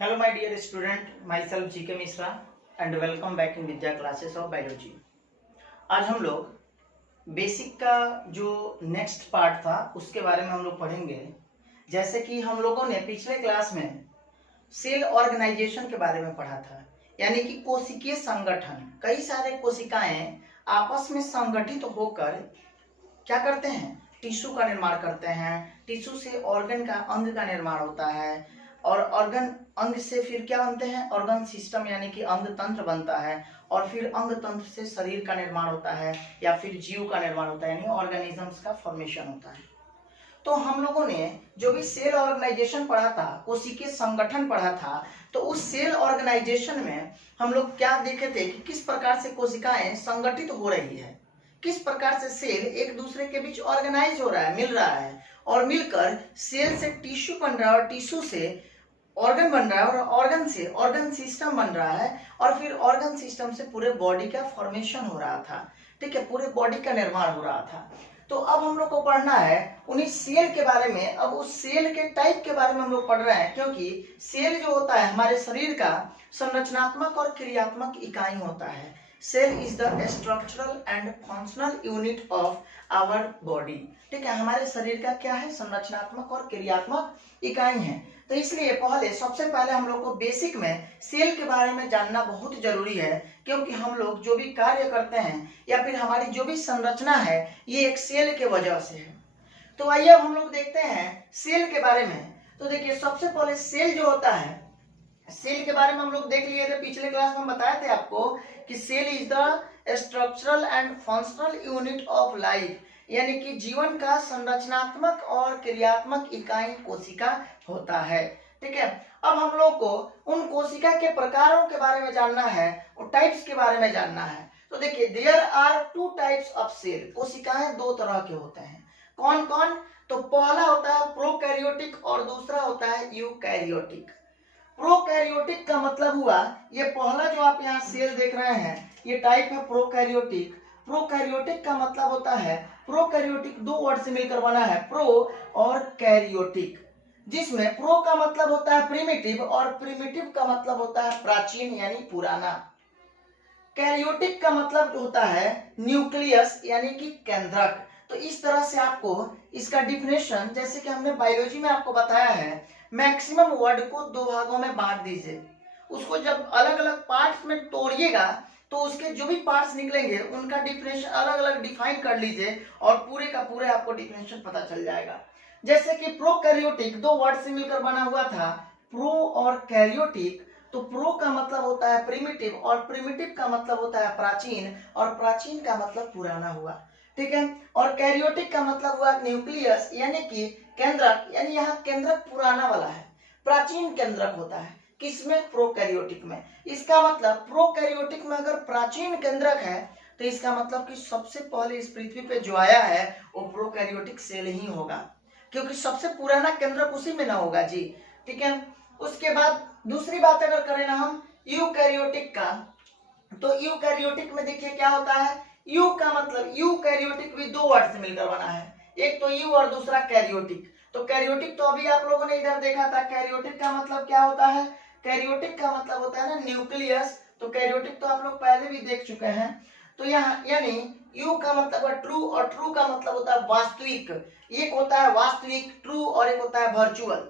Hello my dear student, myself GK Mishra and welcome back in Vidya classes of biology. आज हम लोग basic का जो नेक्स्ट पार्ट था उसके बारे में हम लोग पढ़ेंगे। जैसे कि हम लोगों ने पिछले क्लास में सेल ऑर्गेनाइजेशन के बारे में पढ़ा था, यानी कि कोशिकीय संगठन। कई सारे कोशिकाएं आपस में संगठित होकर क्या करते हैं, टिश्यू का निर्माण करते हैं। टिश्यू से ऑर्गन का अंग का निर्माण होता है और ऑर्गन अंग से फिर क्या बनते हैं, ऑर्गन सिस्टम यानी कि अंग तंत्र बनता है और फिर अंग तंत्र से शरीर का निर्माण होता है या फिर जीव का निर्माण होता है, यानी ऑर्गेनिजम्स का फॉर्मेशन होता है। तो हम लोगों ने जो भी सेल ऑर्गेनाइजेशन पढ़ा था, कोशिकीय संगठन पढ़ा था, तो उस सेल ऑर्गेनाइजेशन में हम लोग क्या देखे थे कि किस प्रकार से कोशिकाएं संगठित हो रही है, किस प्रकार से सेल एक दूसरे के बीच ऑर्गेनाइज हो रहा है, मिल रहा है और मिलकर सेल से टिश्यू बन रहा है और टिश्यू से ऑर्गन बन रहा है और ऑर्गन से ऑर्गन सिस्टम बन रहा है और फिर ऑर्गन सिस्टम से पूरे बॉडी का फॉर्मेशन हो रहा था। ठीक है, पूरे बॉडी का निर्माण हो रहा था। तो अब हम लोग को पढ़ना है उन्हीं सेल के बारे में। अब उस सेल के टाइप के बारे में हम लोग पढ़ रहे हैं, क्योंकि सेल जो होता है हमारे शरीर का संरचनात्मक और क्रियात्मक इकाई होता है। Cell is the structural and functional unit of our body. ठीक है, हमारे शरीर का क्या है, संरचनात्मक और क्रियात्मक इकाई है। तो इसलिए सबसे पहले हम लोग को बेसिक में सेल के बारे में जानना बहुत जरूरी है, क्योंकि हम लोग जो भी कार्य करते हैं या फिर हमारी जो भी संरचना है ये एक सेल के वजह से है। तो आइए अब हम लोग देखते हैं सेल के बारे में। तो देखिए, सबसे पहले सेल जो होता है, सेल के बारे में हम लोग देख लिए थे पिछले क्लास में, बताए थे आपको कि cell is the structural and functional unit of life, यानी कि जीवन का संरचनात्मक और क्रियात्मक इकाई कोशिका होता है। ठीक है, अब हम लोग को उन कोशिका के प्रकारों के बारे में जानना है और टाइप्स के बारे में जानना है। तो देखिए, there are two types of cell. कोशिकाएं दो तरह के होते हैं। कौन कौन? तो पहला होता है प्रोकैरियोटिक और दूसरा होता है यूकैरियोटिक। प्रोकैरियोटिक का मतलब हुआ, ये पहला जो आप यहाँ सेल देख रहे हैं ये टाइप है प्रोकैरियोटिक। प्रोकैरियोटिक का मतलब होता है, प्रोकैरियोटिक दो वर्ड से मिलकर बना है, प्रो और कैरियोटिक, जिसमें प्रो का मतलब होता है प्रिमिटिव और प्रिमिटिव का मतलब होता है प्राचीन यानी पुराना। कैरियोटिक का मतलब होता है न्यूक्लियस यानी कि केंद्रक। तो इस तरह से आपको इसका डिफिनेशन, जैसे कि हमने बायोलॉजी में आपको बताया है, मैक्सिमम वर्ड को दो भागों में बांट दीजिए, उसको जब अलग अलग पार्ट्स में तोड़िएगा तो उसके जो भी पार्ट्स निकलेंगे उनका डिफिनेशन अलग अलग डिफाइन कर लीजिए और पूरे का पूरे आपको डिफिनेशन पता चल जाएगा। जैसे कि प्रोकैरियोटिक दो वर्ड से मिलकर बना हुआ था, प्रो और कैरियोटिक। तो प्रो का मतलब होता है प्रिमिटिव और प्रिमिटिव का मतलब होता है प्राचीन और प्राचीन का मतलब पुराना हुआ। ठीक है, और कैरियोटिक का मतलब हुआ न्यूक्लियस यानी कि केंद्रक, यानी यहाँ केंद्रक पुराना वाला है, प्राचीन केंद्रक होता है। किसमें? प्रोकैरियोटिक में। इसका मतलब प्रोकैरियोटिक में अगर प्राचीन केंद्रक है तो इसका मतलब कि सबसे पहले इस पृथ्वी पे जो आया है वो प्रोकैरियोटिक सेल ही होगा, क्योंकि सबसे पुराना केंद्रक उसी में ना होगा जी। ठीक है, उसके बाद दूसरी बात अगर करें ना हम यूकैरियोटिक का, तो यूकैरियोटिक में देखिए क्या होता है, यू का मतलब, यूकैरियोटिक भी दो वर्ड से मिलकर बना है, एक तो यू और दूसरा कैरियोटिक। तो कैरियोटिक तो अभी आप लोगों ने इधर देखा था। कैरियोटिक का मतलब क्या होता है? कैरियोटिक का मतलब होता है ना न्यूक्लियस। तो कैरियोटिक तो आप लोग पहले भी देख चुके हैं। तो यहाँ यानी यू का मतलब है ट्रू और ट्रू का मतलब होता है वास्तविक। एक होता है वास्तविक ट्रू और एक होता है वर्चुअल।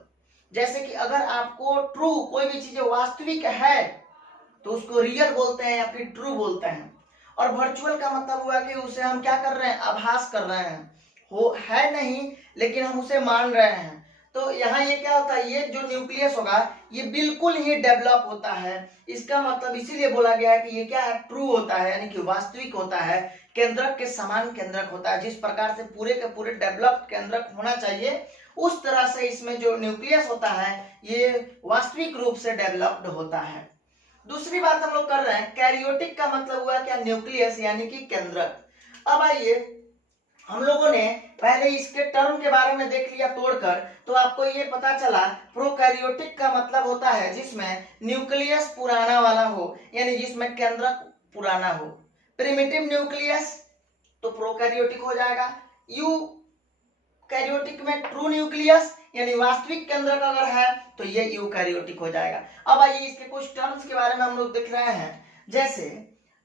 जैसे कि अगर आपको ट्रू कोई भी चीज वास्तविक है तो उसको रियल बोलते हैं या फिर ट्रू बोलते हैं, और वर्चुअल का मतलब हुआ कि उसे हम क्या कर रहे हैं, आभास कर रहे हैं, हो है नहीं लेकिन हम उसे मान रहे हैं। तो यहाँ ये क्या होता है, ये जो न्यूक्लियस होगा ये बिल्कुल ही डेवलप होता है। इसका मतलब इसीलिए बोला गया है कि ये क्या है, ट्रू होता है, यानी कि वास्तविक होता है, केंद्रक के समान केंद्रक होता है। जिस प्रकार से पूरे के पूरे डेवलप्ड केंद्रक होना चाहिए उस तरह से इसमें जो न्यूक्लियस होता है ये वास्तविक रूप से डेवलप्ड होता है। दूसरी बात हम लोग कर रहे हैं, कैरियोटिक का मतलब हुआ क्या, न्यूक्लियस यानी कि केंद्रक। अब आइए, हम लोगों ने पहले इसके टर्म के बारे में देख लिया तोड़कर, तो आपको ये पता चला प्रोकैरियोटिक का मतलब होता है जिसमें न्यूक्लियस पुराना वाला हो, यानी जिसमें केंद्रक पुराना हो। प्रिमिटिव न्यूक्लियस तो प्रोकैरियोटिक हो जाएगा। यू कैरियोटिक में ट्रू न्यूक्लियस यानी वास्तविक केंद्रक अगर है तो ये यूकैरियोटिक हो जाएगा। अब आइए इसके कुछ टर्म्स के बारे में हम लोग देख रहे हैं। जैसे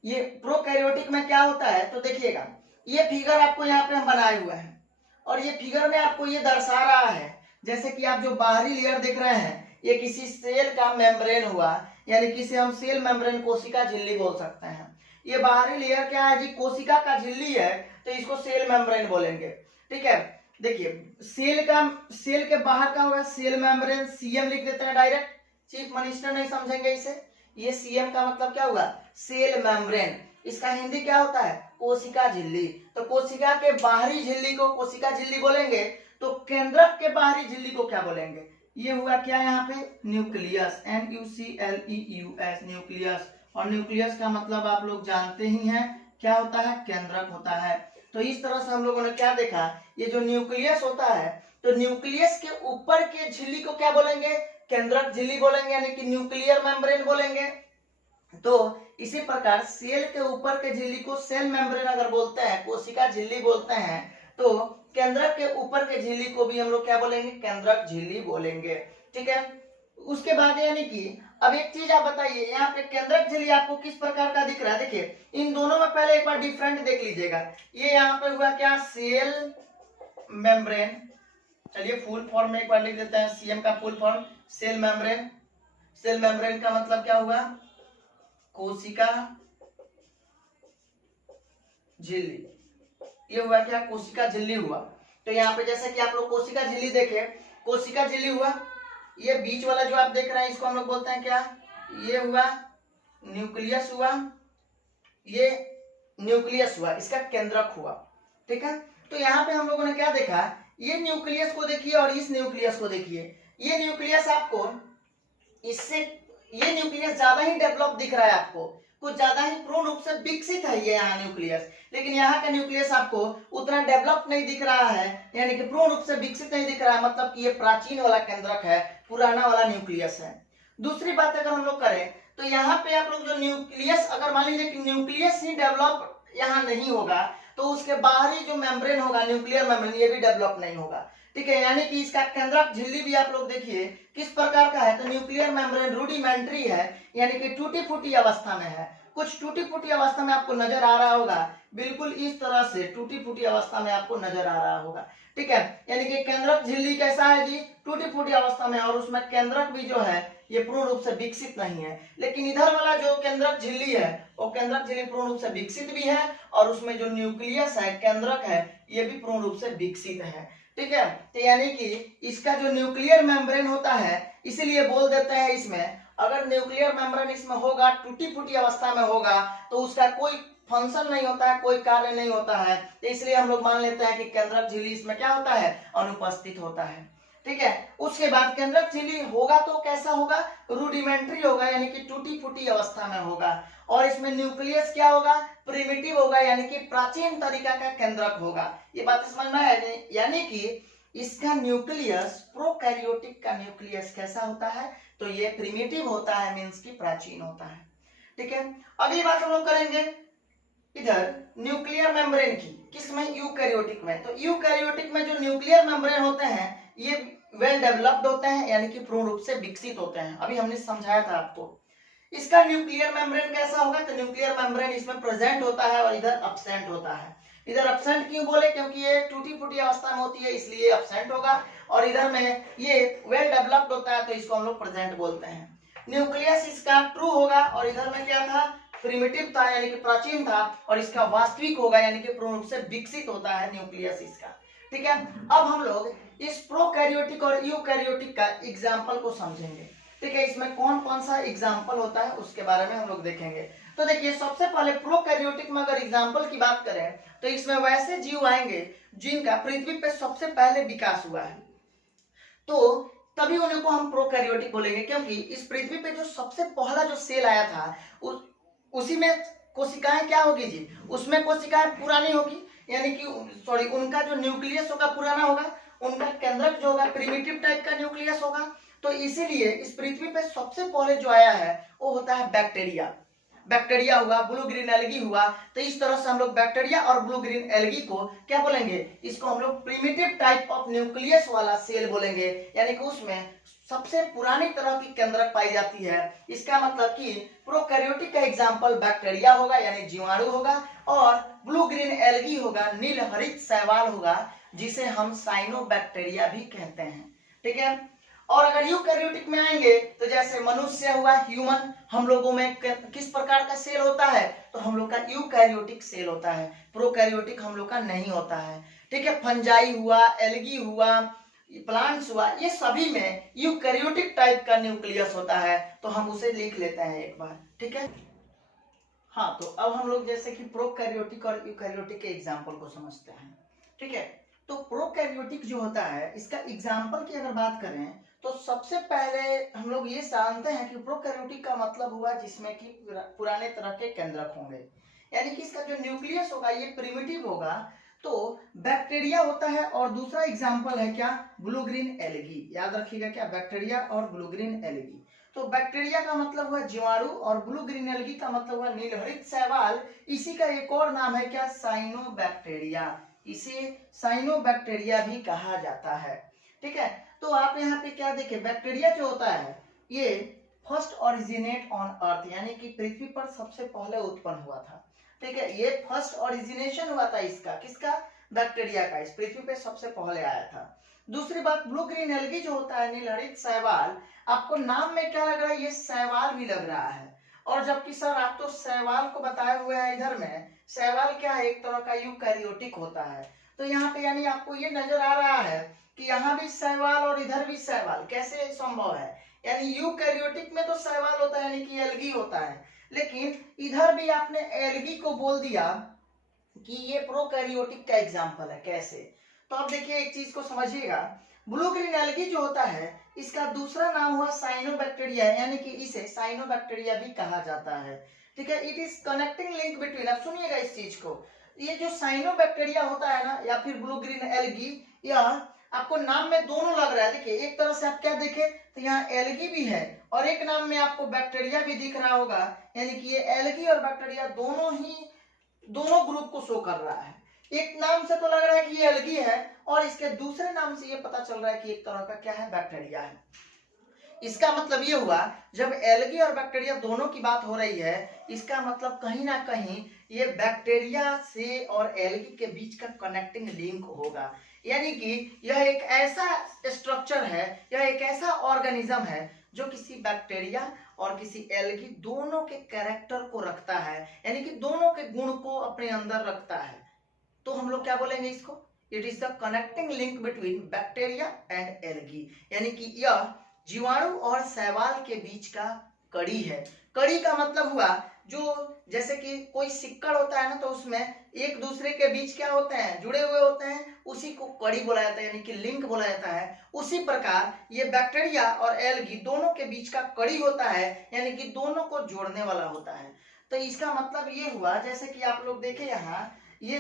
ये प्रोकैरियोटिक में क्या होता है, तो देखिएगा ये फिगर आपको यहाँ पे हम बनाए हुए हैं और ये फिगर में आपको ये दर्शा रहा है, जैसे कि आप जो बाहरी लेयर देख रहे हैं ये किसी सेल का मेम्ब्रेन हुआ, यानी किसे हम सेल मेम्ब्रेन कोशिका झिल्ली बोल सकते हैं। ये बाहरी लेयर क्या है जी, कोशिका का झिल्ली है, तो इसको सेल मेम्ब्रेन बोलेंगे। ठीक है, देखिए सेल के बाहर का होगा सेल मेम्ब्रेन, सीएम लिख देते हैं डायरेक्ट, चीफ मिनिस्टर नहीं समझेंगे इसे। ये सीएम का मतलब क्या हुआ, सेल मेम्ब्रेन। इसका हिंदी क्या होता है, कोशिका झिल्ली। तो कोशिका के बाहरी झिल्ली को कोशिका झिल्ली बोलेंगे, तो केंद्रक के बाहरी झिल्ली को क्या बोलेंगे, ये हुआ क्या यहाँ पे न्यूक्लियस, NUCLEUS न्यूक्लियस। और न्यूक्लियस का मतलब आप लोग जानते ही हैं क्या होता है, केंद्रक होता है। तो इस तरह से हम लोगों ने क्या देखा, ये जो न्यूक्लियस होता है तो न्यूक्लियस के ऊपर के झिल्ली को क्या बोलेंगे, केंद्रक झिल्ली बोलेंगे, यानी कि न्यूक्लियर मेम्ब्रेन बोलेंगे। तो इसी प्रकार सेल के ऊपर के झिल्ली को सेल मेम्ब्रेन अगर बोलते हैं, कोशिका झिल्ली बोलते हैं, तो केंद्रक के ऊपर के झिल्ली को भी हम लोग क्या बोलेंगे, केंद्रक झिल्ली बोलेंगे। ठीक है, उसके बाद यानी कि अब एक चीज आप बताइए, यहाँ पे केंद्रक झिल्ली आपको किस प्रकार का दिख रहा है। देखिए इन दोनों में पहले एक बार डिफरेंट देख लीजिएगा। ये यहाँ पे हुआ क्या, सेल मेम्ब्रेन। चलिए फुल फॉर्म में एक बार लिख देते हैं, सीएम का full form cell membrane. Cell membrane का मतलब क्या हुआ, कोशिका झिल्ली। ये हुआ क्या, कोशिका झिल्ली हुआ। तो यहाँ पे जैसे कि आप लोग कोशिका झिल्ली देखे, कोशिका झिल्ली हुआ, ये बीच वाला जो आप देख रहे हैं इसको हम लोग बोलते हैं क्या, ये हुआ न्यूक्लियस हुआ, ये न्यूक्लियस हुआ, इसका केंद्रक हुआ। ठीक है, तो यहाँ पे हम लोगों ने क्या देखा, ये न्यूक्लियस को देखिए और इस न्यूक्लियस को देखिए। ये न्यूक्लियस आपको इससे, ये न्यूक्लियस ज्यादा ही डेवलप दिख रहा है आपको, कुछ ज्यादा ही पूर्ण रूप से विकसित है ये यहाँ न्यूक्लियस। लेकिन यहाँ का न्यूक्लियस आपको उतना डेवलप नहीं दिख रहा है, यानी कि पूर्ण रूप से विकसित नहीं दिख रहा है, मतलब कि ये प्राचीन वाला केंद्रक है, पुराना वाला न्यूक्लियस है। दूसरी बात अगर हम लोग करें तो यहाँ पे आप लोग जो न्यूक्लियस, अगर मान लीजिए कि न्यूक्लियस ही डेवलप यहाँ नहीं होगा तो उसके बाहरी जो मेम्ब्रेन होगा, न्यूक्लियर मेम्ब्रेन, ये भी डेवलप नहीं होगा। ठीक है, यानी कि इसका केंद्रक झिल्ली भी आप लोग देखिए किस प्रकार का है, तो न्यूक्लियर मेम्ब्रेन रूडिमेंट्री है, यानी कि टूटी फूटी अवस्था में है। कुछ टूटी फूटी अवस्था में आपको नजर आ रहा होगा, बिल्कुल इस तरह से टूटी फूटी अवस्था में आपको नजर आ रहा होगा। ठीक है, यानी कि केंद्रक झिल्ली कैसा है जी, टूटी फूटी अवस्था में, और उसमें केंद्रक भी जो है ये पूर्ण रूप से विकसित नहीं है। लेकिन इधर वाला जो केंद्रक झिल्ली है वो केंद्रक झिल्ली पूर्ण रूप से विकसित भी है, और उसमें जो न्यूक्लियस है, केंद्रक है, ये भी पूर्ण रूप से विकसित है। ठीक है, तो यानी कि इसका जो न्यूक्लियर मेम्ब्रेन होता है, इसीलिए बोल देते हैं इसमें, अगर न्यूक्लियर मेम्ब्रेन इसमें होगा, टूटी फूटी अवस्था में होगा, तो उसका कोई फंक्शन नहीं होता है, कोई कार्य नहीं होता है, तो इसलिए हम लोग मान लेते हैं कि केंद्रक झिल्ली इसमें क्या होता है, अनुपस्थित होता है। ठीक है, उसके बाद केंद्रक झिल्ली होगा तो कैसा होगा, रूडिमेंट्री होगा, यानी कि टूटी फूटी अवस्था में होगा, और इसमें न्यूक्लियस क्या होगा, प्रिमिटिव होगा, यानी कि प्राचीन तरीका का केंद्रक होगा। ये बात समझ में है, यानी कि इसका न्यूक्लियस, प्रोकैरियोटिक का न्यूक्लियस कैसा होता है, तो ये प्रिमिटिव होता है, मींस की प्राचीन होता है। ठीक है, अगली बात हम लोग करेंगे इधर न्यूक्लियर मेम्ब्रेन की, किसमें, यूकैरियोटिक में। तो यूकैरियोटिक में जो न्यूक्लियर मेम्ब्रेन होते हैं ये वेल डेवलप्ड होते हैं, यानी कि पूर्ण रूप से विकसित होते हैं। अभी हमने समझाया था आपको। इसका न्यूक्लियर मेम्ब्रेन कैसा होगा, तो न्यूक्लियर मेम्ब्रेन इसमें प्रेजेंट होता है और इधर अब्सेंट होता है। इधर अब्सेंट क्यों बोले, क्योंकि ये टूटी फूटी अवस्था में होती है इसलिए अब्सेंट होगा, और इधर में ये वेल डेवलप्ड होता है तो इसको हम लोग प्रेजेंट बोलते हैं। न्यूक्लियस इसका ट्रू होगा, और इधर में क्या था, प्रिमिटिव था, यानी कि प्राचीन था, और इसका वास्तविक होगा, यानी कि पूर्ण रूप से विकसित होता है न्यूक्लियस इसका। ठीक है, अब हम लोग इस प्रोकैरियोटिक और यूकैरियोटिक का एग्जाम्पल को समझेंगे। ठीक है, इसमें कौन कौन सा एग्जाम्पल होता है उसके बारे में हम लोग देखेंगे। तो देखिए सबसे पहले प्रोकैरियोटिक में अगर एग्जाम्पल की बात करें तो इसमें वैसे जीव आएंगे जिनका पृथ्वी पे सबसे पहले विकास हुआ है, तो तभी उन्हें को हम प्रोकैरियोटिक बोलेंगे, क्योंकि इस पृथ्वी पे जो सबसे पहला जो सेल आया था उसी में कोशिकाएं क्या होगी जी, उसमें कोशिकाएं पुरानी होगी, यानी कि सॉरी उनका जो न्यूक्लियस होगा पुराना होगा, उनका केंद्रक जो होगा प्रिमिटिव टाइप का न्यूक्लियस होगा। तो इसीलिए इस पृथ्वी पे सबसे पहले जो आया है वो होता है बैक्टीरिया। बैक्टीरिया हुआ, ब्लू ग्रीन एल्गी हुआ। तो इस तरह से हम लोग बैक्टीरिया और ब्लू ग्रीन एल्गी को क्या बोलेंगे, इसको हम लोग प्रिमिटिव टाइप ऑफ न्यूक्लियस वाला सेल बोलेंगे, यानी कि उसमें सबसे पुरानी तरह की केंद्रक पाई जाती है। इसका मतलब कि प्रोकैरियोटिक का एग्जांपल बैक्टीरिया होगा यानी जीवाणु होगा, और ब्लू ग्रीन एल्गी होगा, नील हरित शैवाल होगा, जिसे हम साइनोबैक्टीरिया भी कहते हैं। ठीक है। और अगर यूकैरियोटिक में आएंगे तो जैसे मनुष्य हुआ, ह्यूमन, हम लोगों में किस प्रकार का सेल होता है, तो हम लोग का यूकैरियोटिक सेल होता है, प्रोकैरियोटिक हम लोग का नहीं होता है। ठीक है। फंजाई हुआ, एल्गी हुआ, प्लांट्स हुआ, ये सभी में यूकैरियोटिक टाइप का न्यूक्लियस होता है, तो हम उसे लिख लेते हैं एक बार। ठीक है। हाँ, तो अब हम लोग जैसे कि प्रोकैरियोटिक और यूकैरियोटिक के एग्जाम्पल को समझते हैं। ठीक है। तो प्रोकैरियोटिक जो होता है, इसका एग्जाम्पल की अगर बात करें तो सबसे पहले हम लोग ये जानते हैं कि प्रोकैरियोटिक का मतलब हुआ जिसमें कि पुराने तरह के केंद्रक होंगे, यानी कि इसका जो न्यूक्लियस होगा ये प्रिमिटिव होगा। तो बैक्टीरिया होता है, और दूसरा एग्जाम्पल है क्या, ब्लू ग्रीन एल्गी। याद रखिएगा क्या, बैक्टीरिया और ब्लू ग्रीन एल्गी। तो बैक्टीरिया का मतलब हुआ जीवाणु और ब्लू ग्रीन एल्गी का मतलब हुआ नीलहरित शैवाल। इसी का एक और नाम है क्या, साइनोबैक्टीरिया। इसे साइनोबैक्टीरिया भी कहा जाता है। ठीक है। तो आप यहाँ पे क्या देखें, बैक्टीरिया जो होता है ये फर्स्ट ओरिजिनेट ऑन अर्थ, यानी कि पृथ्वी पर सबसे पहले उत्पन्न हुआ था। ठीक है। ये फर्स्ट ओरिजिनेशन हुआ था इसका, किसका, बैक्टीरिया का, इस पृथ्वी पे सबसे पहले आया था। दूसरी बात, ब्लू ग्रीन एल्गी जो होता है, नीलहरित शैवाल, आपको नाम में क्या लग रहा है, ये शैवाल भी लग रहा है। और जबकि सर आप तो शैवाल को बताए हुए हैं, इधर में शैवाल क्या है, एक तरह का यूकैरियोटिक होता है। तो यहाँ पे यानी आपको ये नजर आ रहा है कि यहाँ भी शैवाल और इधर भी शैवाल, कैसे संभव है, यानी यूकैरियोटिक में तो शैवाल होता है यानी कि एल्गी होता है, लेकिन इधर भी आपने एल्गी को बोल दिया कि ये प्रोकैरियोटिक का एग्जांपल है, कैसे। तो अब देखिए एक चीज को समझिएगा, ब्लू ग्रीन एल्गी जो होता है इसका दूसरा नाम हुआ साइनोबैक्टीरिया, यानी कि इसे साइनोबैक्टीरिया भी कहा जाता है। ठीक है। It is connecting link between, अब सुनिएगा इस चीज को, ये जो साइनोबैक्टीरिया होता है ना, या फिर ब्लू ग्रीन एल्गी, यह आपको नाम में दोनों लग रहा है। देखिए एक तरह से आप क्या देखें तो यहाँ एल्गी भी है, और एक नाम में आपको बैक्टीरिया भी दिख रहा होगा, यानी कि ये एल्गी और बैक्टीरिया दोनों ग्रुप को शो कर रहा है। एक नाम से तो लग रहा है कि ये एल्गी है, और इसके दूसरे नाम से ये पता चल रहा है कि एक तरह का क्या है, बैक्टीरिया है। इसका मतलब ये हुआ, जब एल्गी और बैक्टीरिया दोनों की बात हो रही है, इसका मतलब कहीं ना कहीं ये बैक्टीरिया से और एल्गी के बीच का कनेक्टिंग लिंक होगा, यानी कि यह एक ऐसा स्ट्रक्चर है, यह एक ऐसा ऑर्गेनिज्म है जो किसी बैक्टीरिया और किसी एल्गी दोनों के कैरेक्टर को रखता है, यानी कि दोनों के गुण को अपने अंदर रखता है। तो हम लोग क्या बोलेंगे इसको, it is the connecting link between bacteria and algae, यानी कि यह जीवाणु और शैवाल के बीच का कड़ी है। कड़ी का मतलब हुआ, जो जैसे कि कोई सिक्कड़ होता है ना, तो उसमें एक दूसरे के बीच क्या होते हैं, जुड़े हुए होते हैं, उसी को कड़ी बोला जाता है, यानी कि लिंक बोला जाता है। उसी प्रकार ये बैक्टीरिया और एल्गी दोनों के बीच का कड़ी होता है, यानी कि दोनों को जोड़ने वाला होता है। तो इसका मतलब ये हुआ, जैसे कि आप लोग देखें यहाँ, ये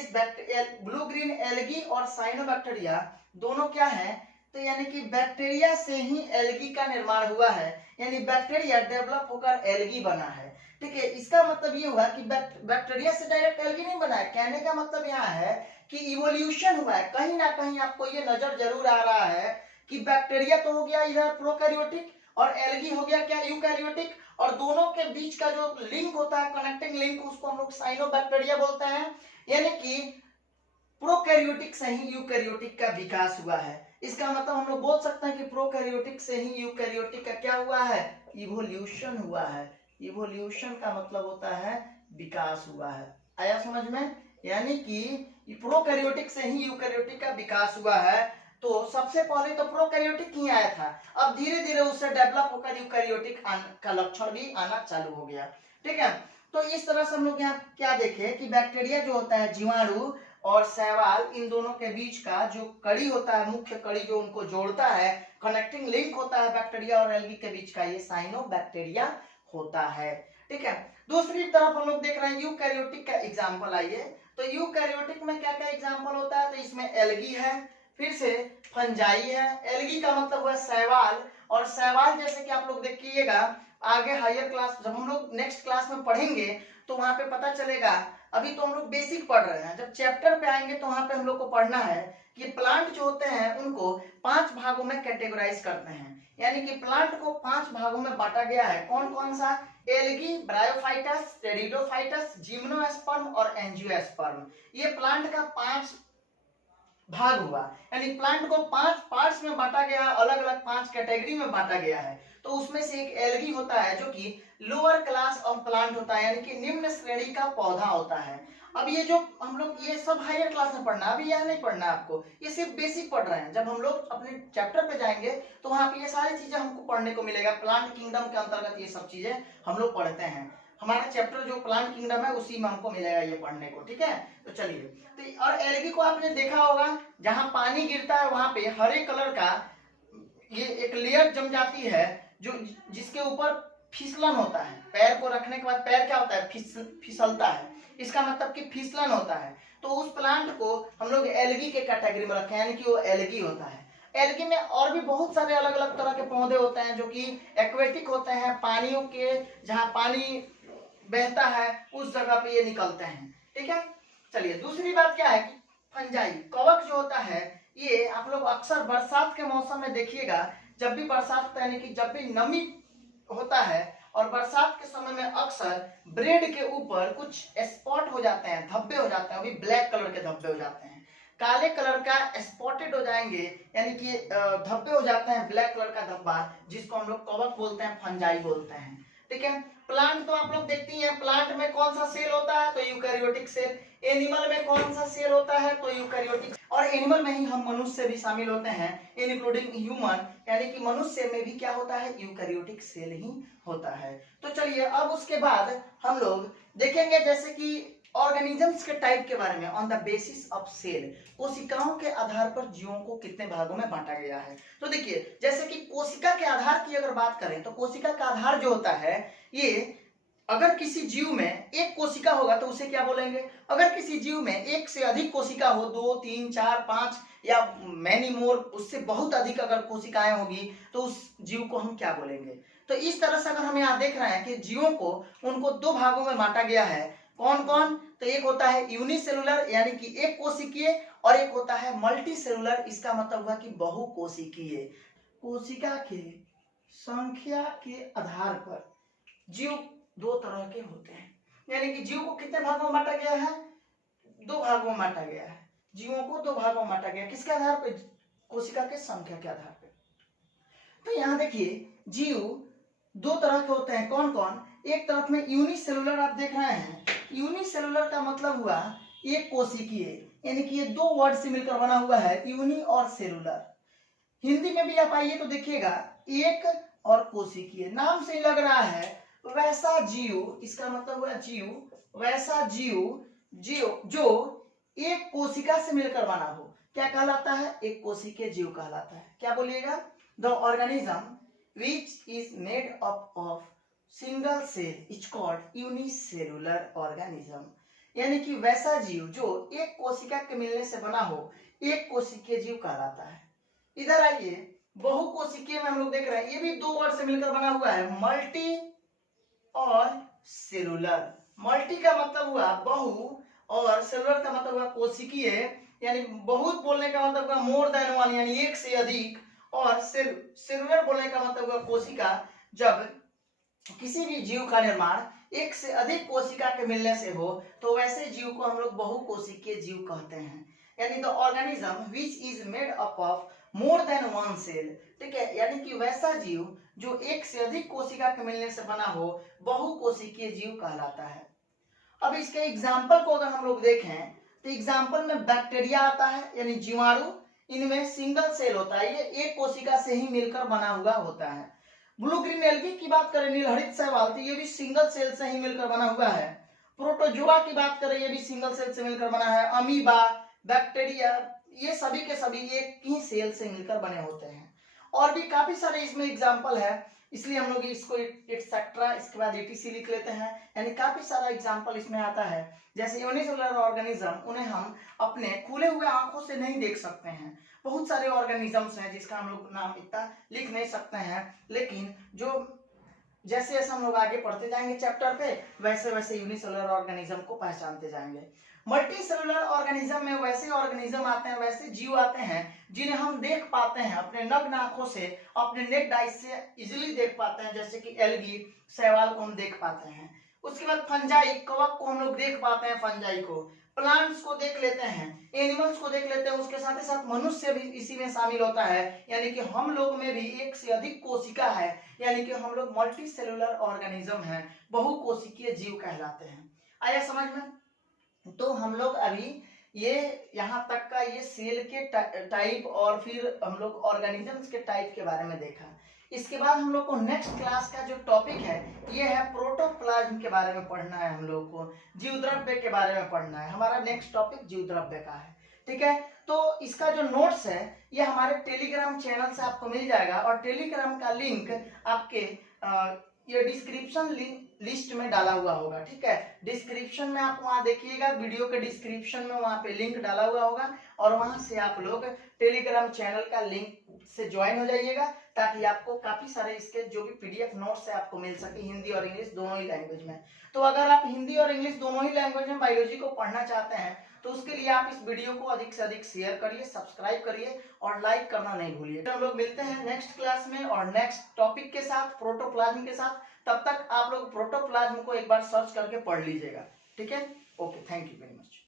ब्लू ग्रीन एल्गी और साइनोबैक्टीरिया दोनों क्या है, तो यानी कि बैक्टीरिया से ही एल्गी का निर्माण हुआ है, यानी बैक्टीरिया डेवलप होकर एल्गी बना है। ठीक है। इसका मतलब ये हुआ कि बैक्टीरिया से डायरेक्ट एल्गी नहीं बना है, कहने का मतलब यहाँ है कि इवोल्यूशन हुआ है। कहीं ना कहीं आपको ये नजर जरूर आ रहा है कि बैक्टीरिया तो हो गया इधर प्रोकैरियोटिक, और एल्गी हो गया क्या, यूकैरियोटिक, और दोनों के बीच का जो लिंक होता है, कनेक्टिंग लिंक, उसको हम लोग साइनोबैक्टीरिया बोलते हैं। यानी कि प्रोकैरियोटिक से ही यूकैरियोटिक का विकास हुआ है। इसका मतलब हम लोग बोल सकते हैं कि प्रोकैरियोटिक से ही यूकैरियोटिक का क्या हुआ है, इवोल्यूशन हुआ है। इवोल्यूशन का मतलब होता है विकास हुआ है। आया समझ में, यानी कि प्रोकैरियोटिक से ही यूकैरियोटिक का विकास हुआ है। तो सबसे पहले तो प्रोकैरियोटिक ही आया था, अब धीरे धीरे उससे डेवलप होकर यूकैरियोटिक का लक्षण भी आना चालू हो गया। ठीक है। तो इस तरह से हम लोग यहाँ क्या देखें कि बैक्टीरिया जो होता है, जीवाणु और शैवाल, इन दोनों के बीच का जो कड़ी होता है, मुख्य कड़ी जो उनको जोड़ता है, कनेक्टिंग लिंक होता है बैक्टीरिया और एल्गी के बीच का, ये साइनोबैक्टीरिया होता है। ठीक है। दूसरी तरफ हम लोग देख रहे हैं यूकैरियोटिक का एग्जांपल। आइए, तो यूकैरियोटिक में क्या क्या एग्जांपल होता है, तो इसमें एल्गी है, फिर से फंजाई है, एल्गी का मतलब हुआ शैवाल, और शैवाल जैसे कि आप लोग देखिएगा आगे हायर क्लास जब हम लोग नेक्स्ट क्लास में पढ़ेंगे तो वहां पे पता चलेगा। अभी तो हम लोग बेसिक पढ़ रहे हैं, जब चैप्टर पे आएंगे तो वहां पे हम लोग को पढ़ना है कि प्लांट जो होते हैं उनको 5 भागों में कैटेगराइज करते हैं, यानी कि प्लांट को 5 भागों में बांटा गया है। कौन कौन सा? एल्गी, ब्रायोफाइटस, टेरिडोफाइटस, जिम्नोस्पर्म और एंजियोस्पर्म। ये प्लांट का 5 भाग हुआ, यानी प्लांट को 5 पार्ट्स में बांटा गया है, अलग अलग 5 कैटेगरी में बांटा गया है। तो उसमें से एक एल्गी होता है जो कि लोअर क्लास ऑफ प्लांट होता है, यानी कि निम्न श्रेणी का पौधा होता है। अब ये जो हम लोग ये सब हायर क्लास में पढ़ना, अभी यह नहीं पढ़ना आपको, ये सिर्फ बेसिक पढ़ रहे हैं। जब हम लोग अपने चैप्टर पे जाएंगे तो वहां पे ये सारी चीजें हमको पढ़ने को मिलेगा। प्लांट किंगडम के अंतर्गत ये सब चीजें हम लोग पढ़ते हैं। हमारा चैप्टर जो प्लांट किंगडम है उसी में हमको मिलेगा ये पढ़ने को, ठीक है। तो चलिए, तो और एल्गी को आपने देखा होगा, जहां पानी गिरता है वहां पे हरे कलर का ये एक लेयर जम जाती है, जो जिसके ऊपर फिसलन होता है। पैर को रखने के बाद पैर क्या होता है? फिसलता है, इसका मतलब कि फिसलन होता है। तो उस प्लांट को हम लोग एल्गी के कैटेगरी में रखे हैं, यानी कि वो एल्गी होता है। एल्गी में और भी बहुत सारे अलग अलग तरह के पौधे होते हैं जो कि एक्वेटिक होते हैं, पानियों के जहां पानी बहता है उस जगह पे ये निकलते हैं, ठीक है। चलिए, दूसरी बात क्या है कि फंजाई, कवक जो होता है, ये आप लोग अक्सर बरसात के मौसम में देखिएगा, जब भी बरसात होता है यानी कि जब भी नमी होता है और बरसात के समय में अक्सर ब्रेड के ऊपर कुछ स्पॉट हो जाते हैं, धब्बे हो जाते हैं, अभी ब्लैक कलर के धब्बे हो जाते हैं, काले कलर का स्पॉटेड हो जाएंगे, यानी कि धब्बे हो जाते हैं, ब्लैक कलर का धब्बा, जिसको हम लोग कवक बोलते हैं, फंजाई बोलते हैं, ठीक है। प्लांट तो आप लोग देखती हैं, प्लांट में कौन सा सेल होता है? तो यूकैरियोटिक सेल। एनिमल में कौन सा सेल होता है? तो यूकैरियोटिक। और एनिमल में ही हम मनुष्य भी शामिल होते हैं, इंक्लूडिंग ह्यूमन, यानी कि मनुष्य में भी क्या होता है? यूकैरियोटिक सेल ही होता है। तो चलिए, अब उसके बाद हम लोग देखेंगे जैसे कि ऑर्गेनिजम्स के टाइप के बारे में, on the basis of cell, कोशिकाओं के आधार पर जीवों को कितने भागों में बांटा गया है। तो देखिए, जैसे कि कोशिका के आधार की अगर बात करें तो कोशिका का आधार जो होता है, ये अगर किसी जीव में एक कोशिका होगा तो उसे क्या बोलेंगे? अगर किसी जीव में एक से अधिक कोशिका हो, 2, 3, 4, 5 या मैनी मोर, उससे बहुत अधिक अगर कोशिकाएं होगी तो उस जीव को हम क्या बोलेंगे? तो इस तरह से अगर हम यहाँ देख रहे हैं कि जीवों को उनको 2 भागों में बांटा गया है। कौन कौन? तो एक होता है यूनिसेलुलर, यानी कि एक कोशिकीय, और एक होता है मल्टी सेलुलर, इसका मतलब हुआ कि बहुकोशिकीय। कोशिका के संख्या के आधार पर जीव 2 तरह के होते हैं, यानी कि जीव को कितने भागों में बांटा गया है? 2 भागों में बांटा गया है। जीवों को 2 भागों में बांटा गया, किसके आधार पर? कोशिका के संख्या के आधार पर। तो यहाँ देखिए, जीव 2 तरह के होते हैं। कौन कौन? एक तरफ में यूनिसेलुलर आप देख रहे हैं, यूनिसेलुलर का मतलब हुआ एक कोशिकीय, यानी कि ये 2 वर्ड से मिलकर बना हुआ है, यूनि और सेलुलर। हिंदी में भी आप आइए तो देखिएगा, एक और कोशिकीय, नाम से ही लग रहा है वैसा जीव, इसका मतलब हुआ जीव, वैसा जीव जो एक कोशिका से मिलकर बना हो, क्या कहलाता है? एक कोशिकीय जीव कहलाता है। क्या बोलिएगा? The organism which is made up of single cell is called unicellular organism, यानी कि वैसा जीव जो एक कोशिका के मिलने से बना हो, एक कोशिकीय जीव कहलाता है। इधर आइए, बहुकोशिकीय में हम लोग देख रहे हैं, ये भी 2 वर्ड से मिलकर बना हुआ है, मल्टी और सेलुलर। मल्टी का मतलब हुआ बहु और सेलुलर का मतलब हुआ कोशिकीय, यानी बहुत बोलने का मतलब हुआ मोर देन वन, यानी एक से अधिक, और सेलुलर बोलने का मतलब हुआ कोशिका। जब किसी भी जीव का निर्माण एक से अधिक कोशिका के मिलने से हो तो वैसे जीव को हम लोग बहुकोशिकीय जीव कहते हैं, यानी the organism which is made up of more than one cell, ठीक है, यानी कि वैसा जीव जो एक से अधिक कोशिका के मिलने से बना हो, बहुकोशिकीय जीव कहलाता है। अब इसके एग्जाम्पल को अगर हम लोग देखें तो एग्जाम्पल में बैक्टीरिया आता है, यानी जीवाणु, इनमें सिंगल सेल होता है, ये एक कोशिका से ही मिलकर बना हुआ होता है। ब्लू ग्रीन एल्गी की बात करें, नीलहरित शैवाल, तो ये भी सिंगल सेल से ही मिलकर बना हुआ है। प्रोटोजोआ की बात करें, ये भी सिंगल सेल से मिलकर बना है। अमीबा, बैक्टीरिया, ये सभी के सभी एक ही सेल से मिलकर बने होते हैं। और भी काफी सारे इसमें एग्जाम्पल है, इसलिए हम लोग इसको एटसेट्रा इसके बाद एटीसी लिख लेते हैं, यानी काफी सारा एग्जाम्पल इसमें आता है। जैसे यूनिसेलुलर ऑर्गेनिज्म, उन्हें हम अपने खुले हुए आंखों से नहीं देख सकते हैं। बहुत सारे ऑर्गेनिजम्स हैं जिसका हम लोग नाम इतना लिख नहीं सकते हैं, लेकिन जो जैसे जैसे हम लोग आगे पढ़ते जाएंगे चैप्टर पे, वैसे वैसे यूनिसेलुलर ऑर्गेनिज्म को पहचानते जाएंगे। मल्टी सेलुलर ऑर्गेनिज्म में वैसे ऑर्गेनिज्म आते हैं, वैसे जीव आते हैं जिन्हें हम देख पाते हैं अपने नग्न आंखों से, अपने नेक्ड आइज से इजीली देख पाते हैं, जैसे कि एल्गी, शैवाल को हम देख पाते हैं। उसके बाद फंजाई, कवक को हम लोग देख पाते हैं, फंजाई को, प्लांट्स को देख लेते हैं, एनिमल्स को देख लेते हैं, उसके साथ ही साथ मनुष्य भी इसी में शामिल होता है, यानी कि हम लोग में भी एक से अधिक कोशिका है, यानी कि हम लोग मल्टी सेलुलर ऑर्गेनिज्म है, बहुकोशिकीय जीव कहलाते हैं। आया समझ में? तो हम लोग अभी ये यहाँ तक का ये सेल के टाइप और फिर हम लोग ऑर्गेनिजम्स के टाइप के बारे में देखा। इसके बाद हम लोग को नेक्स्ट क्लास का जो टॉपिक है ये है प्रोटोप्लाज्म के बारे में पढ़ना है, हम लोग को जीवद्रव्य के बारे में पढ़ना है। हमारा नेक्स्ट टॉपिक जीवद्रव्य का है, ठीक है। तो इसका जो नोट्स है ये हमारे टेलीग्राम चैनल से आपको मिल जाएगा, और टेलीग्राम का लिंक आपके ये डिस्क्रिप्शन लिस्ट में डाला हुआ होगा, ठीक है। डिस्क्रिप्शन में आप वहां देखिएगा, वीडियो के डिस्क्रिप्शन में वहां पे लिंक डाला हुआ होगा, और वहां से आप लोग टेलीग्राम चैनल का लिंक से ज्वाइन हो जाइएगा, ताकि आपको काफी सारे इसके जो भी पीडीएफ नोट्स है आपको मिल सके, हिंदी और इंग्लिश दोनों ही लैंग्वेज में। तो अगर आप हिंदी और इंग्लिश दोनों ही लैंग्वेज में बायोलॉजी को पढ़ना चाहते हैं तो उसके लिए आप इस वीडियो को अधिक से अधिक शेयर करिए, सब्सक्राइब करिए और लाइक करना नहीं भूलिए। हम लोग मिलते हैं नेक्स्ट क्लास में और नेक्स्ट टॉपिक के साथ, प्रोटोप्लाज्म के साथ। तब तक आप लोग प्रोटोप्लाज्म को एक बार सर्च करके पढ़ लीजिएगा, ठीक है। Okay, thank you very much.